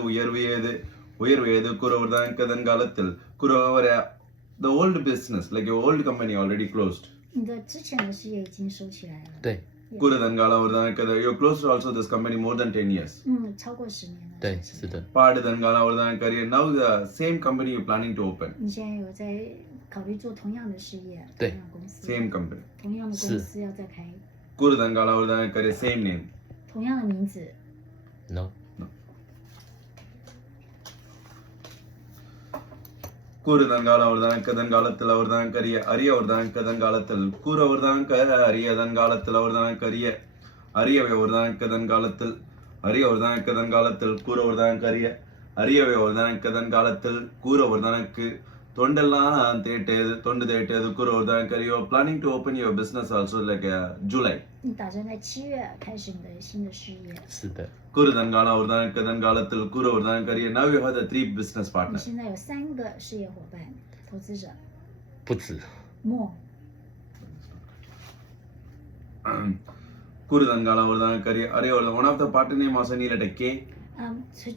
உயர்வு ஏது உயர்வு ஏது கூறுவதுதான் கதன்காலத்தில் கூறுவர the old business like your old company already closed 你的之前的事业已经收起来了。对 கூறுதன்காலம் கதை you closed also this company more than 10 years 超过10年了。对，是的。பாடுதன்காலம் கரிய now the same company you planning to open 你现在有在考虑做同样的事业？对同样公司。 same company 同样的公司要再开。 கூறுதன்காலம் கரிய same name 同样的名字。 No。 கூறுதன்காலம் கதன்காலத்தில் அவர்தான் கரிய அரிய அவர்தான் கதன்காலத்தில் கூறு அவர்தான் அரியதன் காலத்தில் அவர்தான் கரிய அரியவை அவர்தான் கதன்காலத்தில் அரிய அவர்தான் கதன்காலத்தில் கூறு அவர்தான் கரிய அரியவை அவர்தான் கதன்காலத்தில் கூறு அவர்தானுக்கு தொண்டெல்லாம் தேட்டது தொண்டு தேட்டது கூறு அவர்தான் கரியோ planning to open your business also like July 你打算在7月开始你的新的事业？是的。 கூறுதன்காலம் அவர்தான் கதன்காலத்தில் கூறு அவர்தான் கரிய now you have the 3 business 你 partners 现在有3个事业伙伴、投资者。不止。 more。 கூறுதன்காலம் அவர்தான் கரிய அரிய அவர்தான் one of the partner name also need a K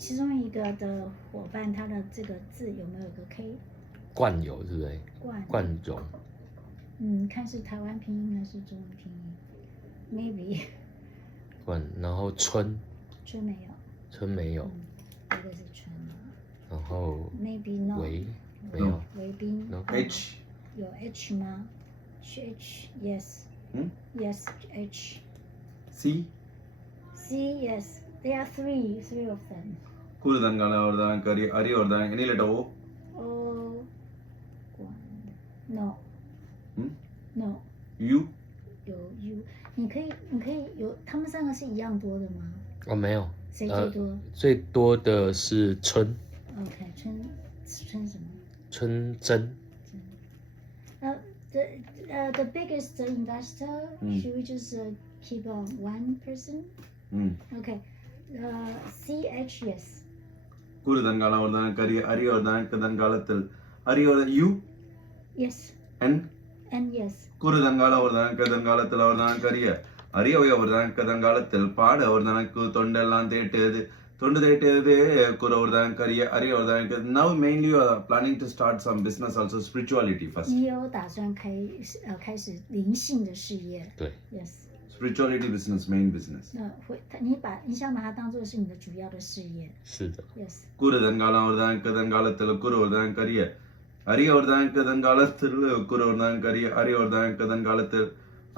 其中一个的伙伴，他的这个字有没有个 K？ 冠有是不是？冠荣。看是台湾拼音还是中文拼音 ？Maybe。冠，然后春。春没有。春没有。这个是春。然后。 Maybe no。维没有。维宾。H 有 H 吗？是 H yes。Yes H。 C C yes there are three of them。 கூறுதன்காலம் அவர்தான் கரிய அரிய அவர்தான் any letter O O no no U 有 U， 你可以有，他们3个是一样多的吗？哦，没有。谁最多？最多的是春。OK， 春什么？春真。the biggest investor should we just keep on one person? Okay. CH yes. கூறுதன்காலம் அவர்தான் கரிய அரிய அவர்தான் கதன்காலத்தில் அரிய U Yes. N yes. கூறுதன்காலம் அவர்தான் கதன்காலத்தில் அவர்தான் கரிய அரியவை அவர்தான் கதன்காலத்தில் பாடு அவர்தானுக்கு தொண்டெல்லாம் தேட்டது தொண்டு தேட்டது கூறு அவர்தான் கரிய அரிய அவர்தான் now mainly you are planning to start some business also spirituality first 你有打算开始灵性的事业？对 Yes. spirituality business main business 你想把它当作是你的主要的事业？是的。 Yes. கூறுதன்காலம் அவர்தான் கதன்காலத்தில் கூறு அவர்தான் கரிய அரிய அவர்தான் கதன்காலத்தில் கூறு அவர்தான் கரிய அரிய அவர்தான் கதன்காலத்தில்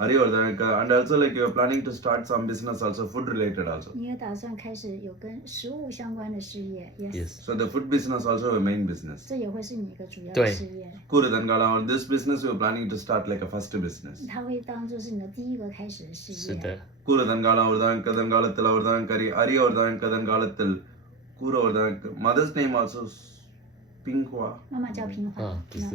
அரிய அவர்தான் and also like you are planning to start some business also food related also 你也打算开始有跟食物相关的事业 ？Yes. so the food business also a main business 这也会是你一个主要的事业。கூறுதன்காலம் this business you are planning to start like a first business 它会当作是你的第一个开始的事业。是的。 கூறுதன்காலம் அவர்தான் கதன்காலத்தில் அவர்தான் கரிய அரிய அவர்தான் கதன்காலத்தில் கூறு அவர்தான் mother's name also பிங்க்வா 妈妈叫平华。不是。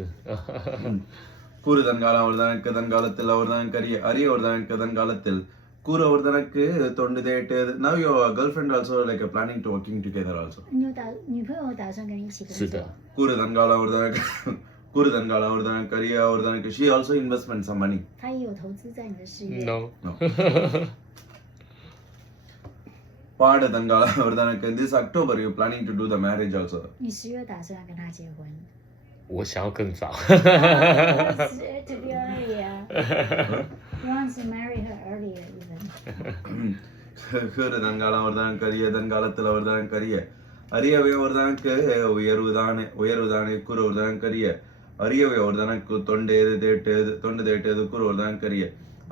கூறுதன்காலம் அவர்தான் கதன்காலத்தில் அவர்தான் கரிய அரிய அவர்தான் கதன்காலத்தில் கூறு அவர்தானுக்கு தொண்டு தேட்டது now your girlfriend also like a planning to working together also 你有女朋友打算跟你一起工作？是的。 கூறுதன்காலம் அவர்தான் கூறுதன்காலம் அவர்தான் கரிய அவர்தானுக்கு she also investment some money 她也有投资在你的事业。 No。 பாடுதன்காலம் அவர்தானுக்கு this October you planning to do the marriage also 你10月打算跟他结婚？我想要更早。 To be earlier. You want to marry her earlier even. கூறுதன்காலம் அவர்தான் கரிய தன்காலத்தில் அவர்தான் கரிய அரியவை அவர்தானுக்கு உயர்வுதானே கூறு அவர்தான் கரிய அரியவை அவர்தானுக்கு தொண்டு தேட்டது கூறு அவர்தான் கரிய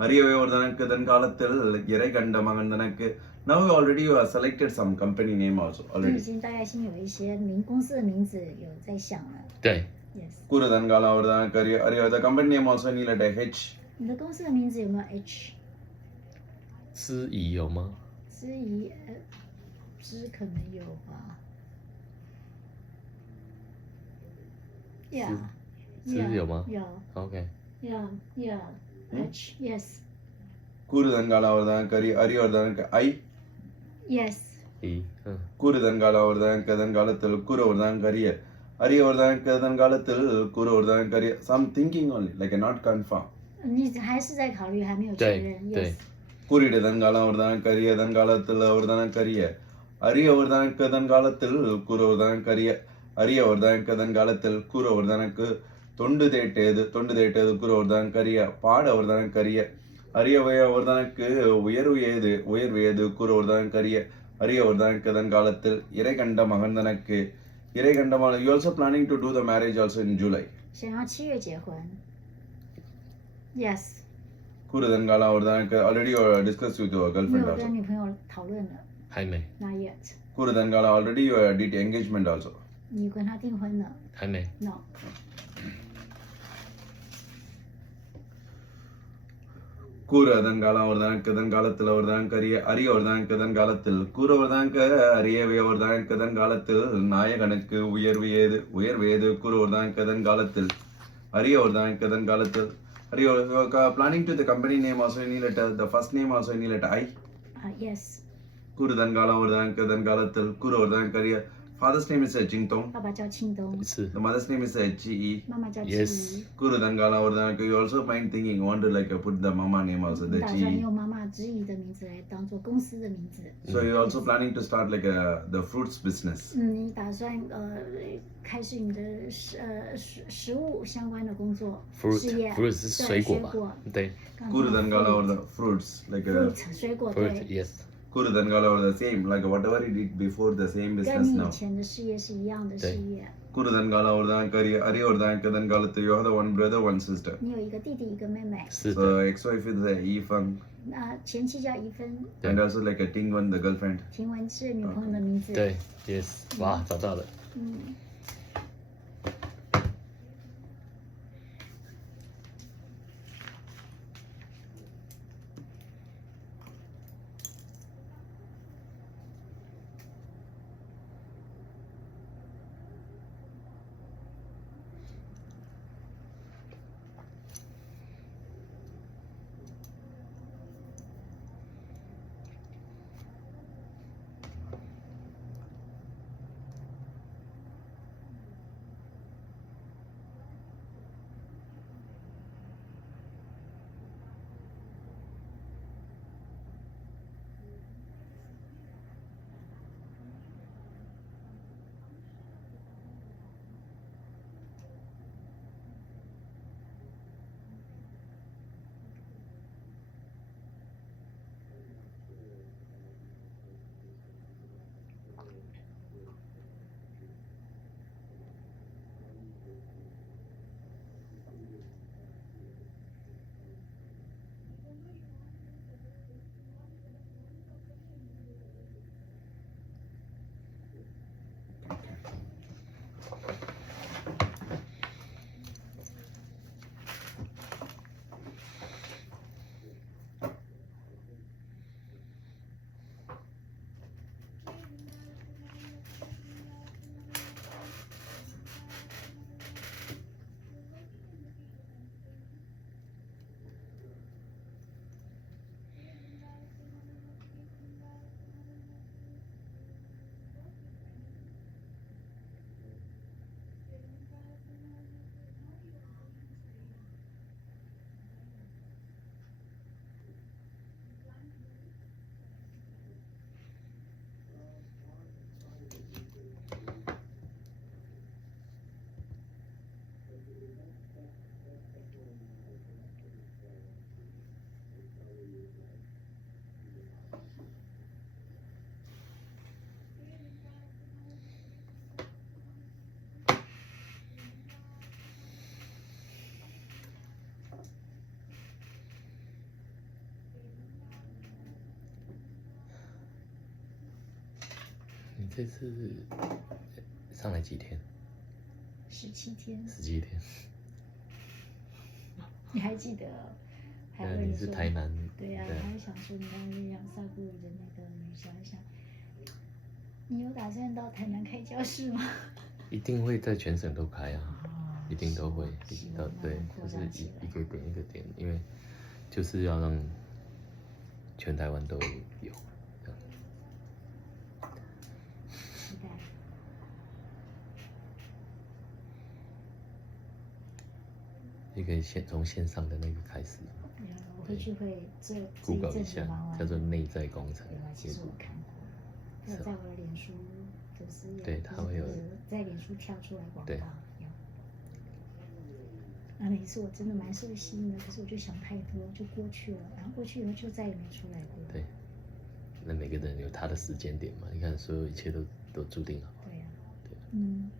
அரியவை அவர்தானுக்கு தன்காலத்தில் இறை கண்ட மகன் தனக்கு now already you have selected some company name also 你 already 已经大概心有一些公司的名字有在想了。对。 Yes. கூறுதன்காலம் அவர்தான் கரிய அரிய the company name also need a H 你的公司的名字有没有 H？ 知怡有吗？知怡，知可能有吧。Yeah. 知有吗？有。 OK。 Yeah. H yes. கூறுதன்காலம் அவர்தான் கரிய அரிய அவர்தானுக்கு I Yes. கூறுதன்காலம் அவர்தான் கதன்காலத்தில் கூறு அவர்தான் கரிய அரிய அவர்தான் கதன்காலத்தில் கூறு அவர்தான் கரிய some thinking only like not confirm 你还是在考虑，还没有确认。对 Yes. கூறிடுதன்காலம் அவர்தான் கரிய தன்காலத்தில் அவர்தான் கரிய அரியவர்தனக்கு தன்காலத்தில் கூறுவர்தனக்கு அரியவர்தனக்கு தன்காலத்தில் கூறுவர்தனக்கு தொண்டு தேட்டேது கூறுவர்தனக்கு பாடவர்தனக்கு அரியவர்தனக்கு உயர்வு ஏது கூறுவர்தனக்கு அரியவர்தனக்கு தன்காலத்தில் இறைகண்ட மகந்தனக்கு you also planning to do the marriage also in July 想要7月结婚。Yes， கூறுதன்காலம் அவர்தனக்கு already you discussed with your 没 girlfriend 有 also 跟女朋友讨论了还没， ，Not yet。 கூறுதன்காலம் already you did engagement also 你跟他订婚了还没， ？No。 கூறுதன்காலம் அவர்தனக்கு தன்காலத்தில் அவர்தனக்கு அரியவர்தனக்கு தன்காலத்தில் கூறுவர்தனக்கு அரியவர்தனக்கு தன்காலத்தில் நாயகனுக்கு உயர்வு ஏது கூறுவர்தனக்கு தன்காலத்தில் அரியவர்தனக்கு தன்காலத்தில் planning to the company name also any letter the first name also any letter I Yes。 கூறுதன்காலம் அவர்தனக்கு தன்காலத்தில் கூறுவர்தனக்கு father's name is Jingtong 爸爸叫庆东， 是 the mother's name is Ji 妈妈叫 Yes 季怡。 கூறுதன்காலம் அவர்தனக்கு you also mind thinking you want to like put the mama name also 你 the 打算 Ji 用妈妈之怡的名字来当做公司的名字？ so you also planning to start like the fruits business 你打算开始你的食物相关的工作事业 fruit 是水果吧？对刚好 கூறுதன்காலம் or the fruits like fruit 水果 ，fruit 对， yes， கூறுதன்காலம் or the same like whatever he did before the same 跟 business 你 now 以前的事业是一样的事业。 கூறுதன்காலம் அவர்தனக்கு அரியவர்தனக்கு தன்காலத்து you have the one brother one sister 你有一个弟弟一个妹妹，是 so 的， ex-wife is Yifeng 前妻叫怡芬， and also like a Tingwen the girlfriend 婷雯是女朋友的名字。对 yes，哇，找到了，嗯，你这次上来几天17天， ？17天。你还记得？还对，你是问说台南。对呀、对还想说你刚刚讲萨布鲁的那个女小孩想，你有打算到台南开教室吗？一定会在全省都开啊，一定都会，一定都对，就是一个点一个点，因为就是要让全台湾都有。这样期待。也可以从线上的那个开始我回去会这一，Google 一下阵子忙，完叫做内在工程对吧？其实我看过，还有在我的脸书粉丝页，对它会有在脸书跳出来广告。对那也是我真的蛮受吸引的，可是我就想太多，就过去了，然后过去以后就再也没出来过。对，那每个人有他的时间点嘛，你看所有一切都注定好。对呀、对。嗯。